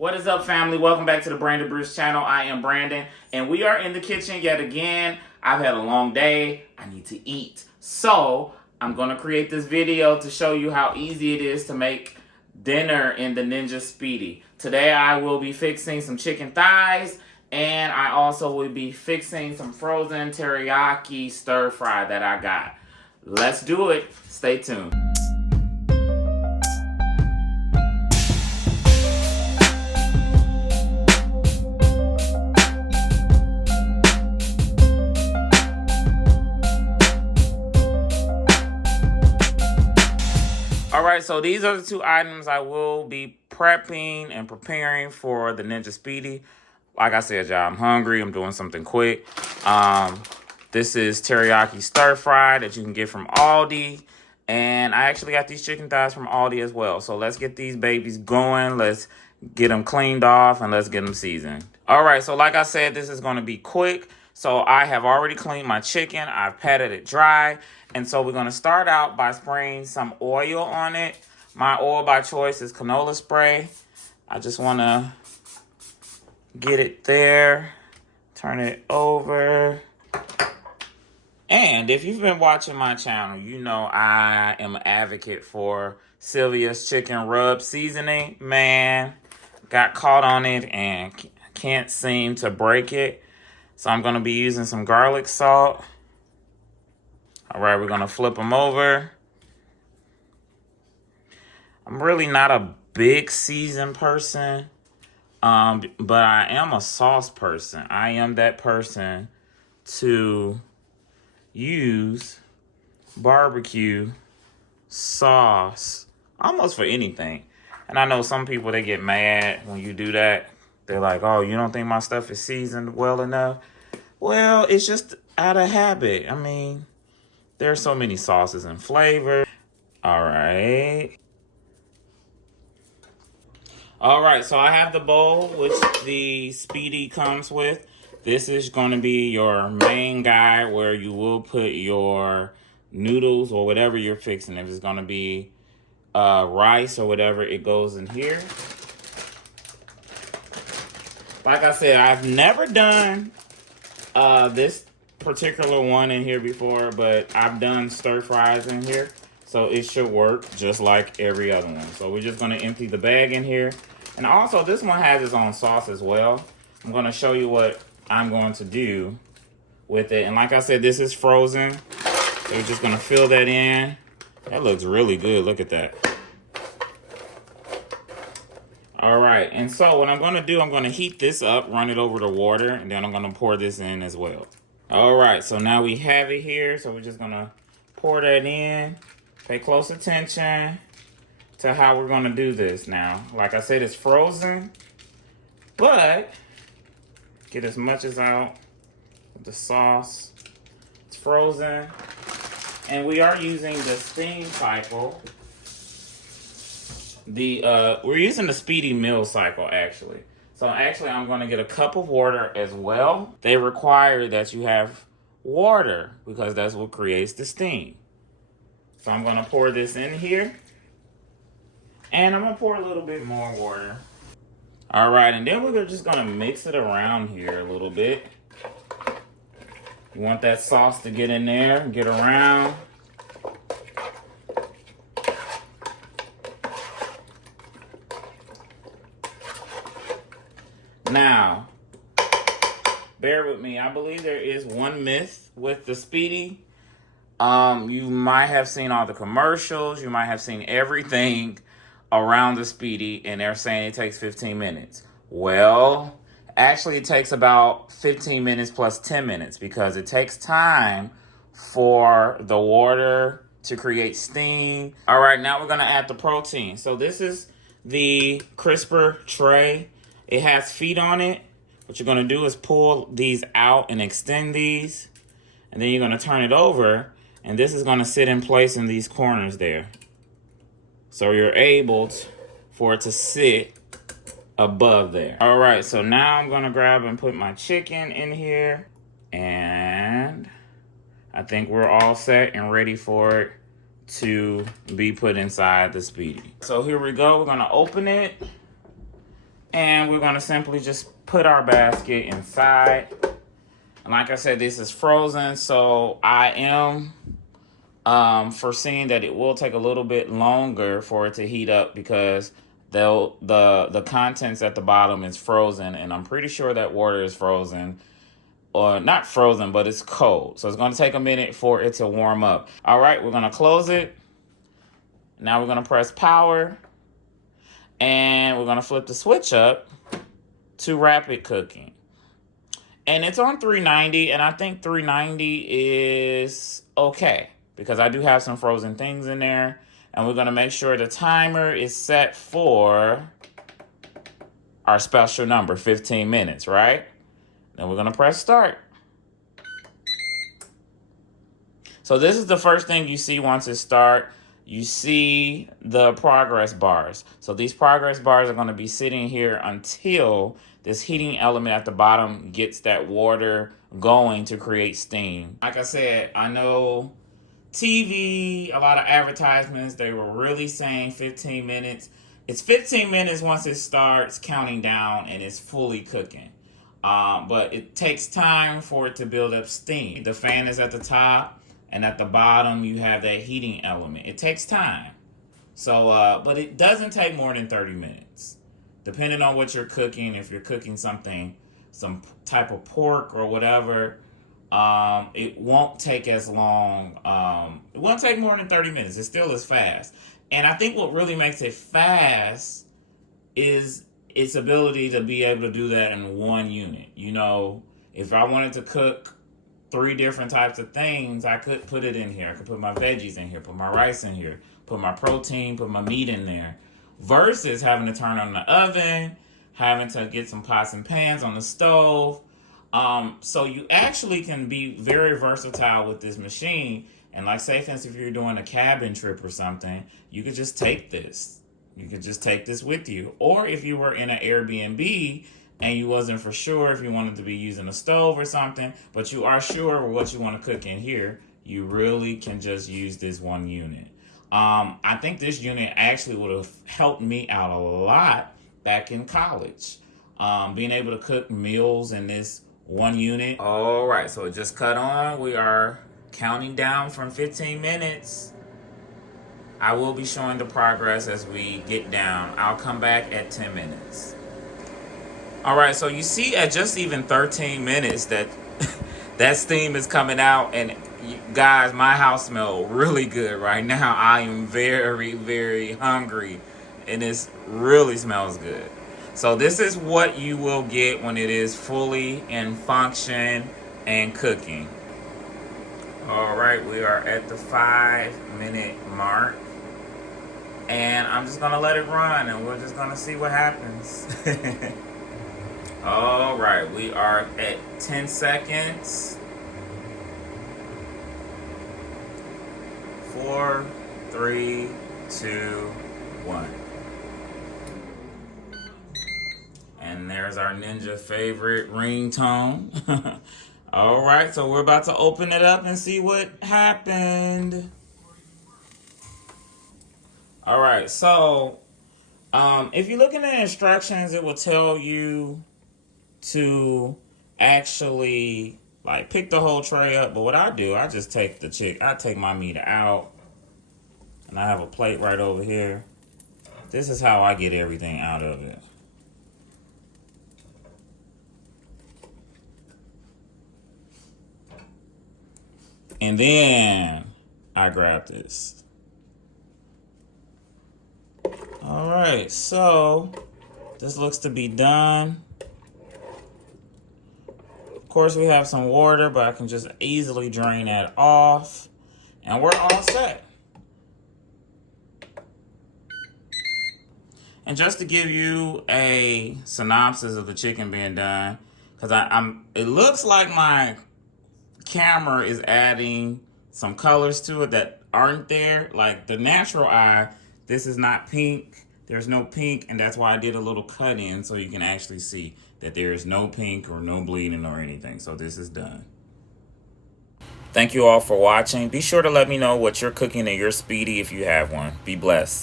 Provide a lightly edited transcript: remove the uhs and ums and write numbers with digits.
What is up, family? Welcome back to the Brandon Brews channel. I am Brandon, and we are in the kitchen yet again. I've had a long day. I need to eat. So, I'm going to create this video to show you how easy it is to make dinner in the Ninja Speedi. Today, I will be fixing some chicken thighs, and I also will be fixing some frozen teriyaki stir fry that I got. Let's do it. Stay tuned. Alright, so these are the two items I will be prepping and preparing for the Ninja Speedi. Like I said, y'all, I'm hungry. I'm doing something quick. This is teriyaki stir fry that you can get from Aldi. And I actually got these chicken thighs from Aldi as well. So let's get these babies going. Let's get them cleaned off and let's get them seasoned. Alright, so like I said, this is going to be quick. So I have already cleaned my chicken. I've patted it dry. And so we're going to start out by spraying some oil on it. My oil by choice is canola spray. I just want to get it there. Turn it over. And if you've been watching my channel, you know I am an advocate for Sylvia's chicken rub seasoning. Man, got caught on it and can't seem to break it. So I'm going to be using some garlic salt. All right, we're going to flip them over. I'm really not a big seasoned person, but I am a sauce person. I am that person to use barbecue sauce almost for anything. And I know some people, they get mad when you do that. They're like, oh, you don't think my stuff is seasoned well enough? Well, it's just out of habit. I mean, there's so many sauces and flavors. All right. All right, so I have the bowl which the Speedi comes with. This is going to be your main guide where you will put your noodles or whatever you're fixing. If it's going to be rice or whatever, it goes in here. Like I said, I've never done this particular one in here before, but I've done stir fries in here, so it should work just like every other one. So we're just going to empty the bag in here. And also, this one has its own sauce as well. I'm going to show you what I'm going to do with it. And like I said, this is frozen. So we're just going to fill that in. That looks really good. Look at that. All right. And so what I'm going to do, I'm going to heat this up, run it over to water, and then I'm going to pour this in as well. All right. So now we have it here. So we're just going to pour that in. Pay close attention to how we're going to do this now. Like I said, it's frozen, but get as much as out with the sauce. It's frozen, and we are using the steam cycle. We're using the Speedi meal cycle, actually. So actually, I'm going to get a cup of water as well. They require that you have water because that's what creates the steam. So I'm going to pour this in here. And I'm going to pour a little bit more water. All right, and then we're just going to mix it around here a little bit. You want that sauce to get in there, get around. Now, bear with me. I believe there is one myth with the Speedi. You might have seen all the commercials. You might have seen everything around the Speedi, and they're saying it takes 15 minutes. Well, actually it takes about 15 minutes plus 10 minutes because it takes time for the water to create steam. All right, now we're gonna add the protein. So this is the crisper tray. It has feet on it. What you're gonna do is pull these out and extend these, and then you're gonna turn it over, and this is gonna sit in place in these corners there. So you're able for it to sit above there. All right, so now I'm gonna grab and put my chicken in here. And I think we're all set and ready for it to be put inside the Speedi. So here we go, we're gonna open it. And we're going to simply just put our basket inside. And like I said, this is frozen, so I am foreseeing that it will take a little bit longer for it to heat up because the contents at the bottom is frozen, and I'm pretty sure that water is frozen. Or not frozen, but it's cold. So it's going to take a minute for it to warm up. All right, we're going to close it. Now we're going to press power. And we're going to flip the switch up to rapid cooking. And it's on 390, and I think 390 is okay because I do have some frozen things in there. And we're going to make sure the timer is set for our special number, 15 minutes, right? Then we're going to press start. So this is the first thing you see once it starts. You see the progress bars. So these progress bars are going to be sitting here until this heating element at the bottom gets that water going to create steam. Like I said, I know TV, a lot of advertisements, they were really saying 15 minutes. It's 15 minutes once it starts counting down and it's fully cooking. But it takes time for it to build up steam. The fan is at the top. And at the bottom, you have that heating element. It takes time. So, but it doesn't take more than 30 minutes. Depending on what you're cooking, if you're cooking something, some type of pork or whatever, it won't take as long. It won't take more than 30 minutes. It still is fast. And I think what really makes it fast is its ability to be able to do that in one unit. You know, if I wanted to cook 3 different types of things, I could put it in here. I could put my veggies in here, put my rice in here, put my protein, put my meat in there, versus having to turn on the oven, having to get some pots and pans on the stove. So you actually can be very versatile with this machine. And like, say, for instance, if you're doing a cabin trip or something, you could just take this. You could just take this with you. Or if you were in an Airbnb and you wasn't for sure if you wanted to be using a stove or something, but you are sure what you want to cook in here, you really can just use this one unit. I think this unit actually would have helped me out a lot back in college. Being able to cook meals in this one unit. All right, so it just cut on. We are counting down from 15 minutes. I will be showing the progress as we get down. I'll come back at 10 minutes. All right, so you see at just even 13 minutes that that steam is coming out. And you guys, my house smells really good right now. I am very, very hungry, and it really smells good. So this is what you will get when it is fully in function and cooking. All right, we are at the 5-minute mark. And I'm just going to let it run, and we're just going to see what happens. All right, we are at 10 seconds. 4, 3, 2, 1. And there's our ninja favorite ringtone. All right, so we're about to open it up and see what happened. All right, so if you look in the instructions, it will tell you to actually like pick the whole tray up. But what I do, I just take I take my meat out, and I have a plate right over here. This is how I get everything out of it. And then I grab this. All right, so this looks to be done. Of course, we have some water, but I can just easily drain that off. And we're all set. And just to give you a synopsis of the chicken being done, because it looks like my camera is adding some colors to it that aren't there. Like the natural eye, this is not pink. There's no pink, and that's why I did a little cut in so you can actually see that there is no pink or no bleeding or anything. So this is done. Thank you all for watching. Be sure to let me know what you're cooking in your Speedi if you have one. Be blessed.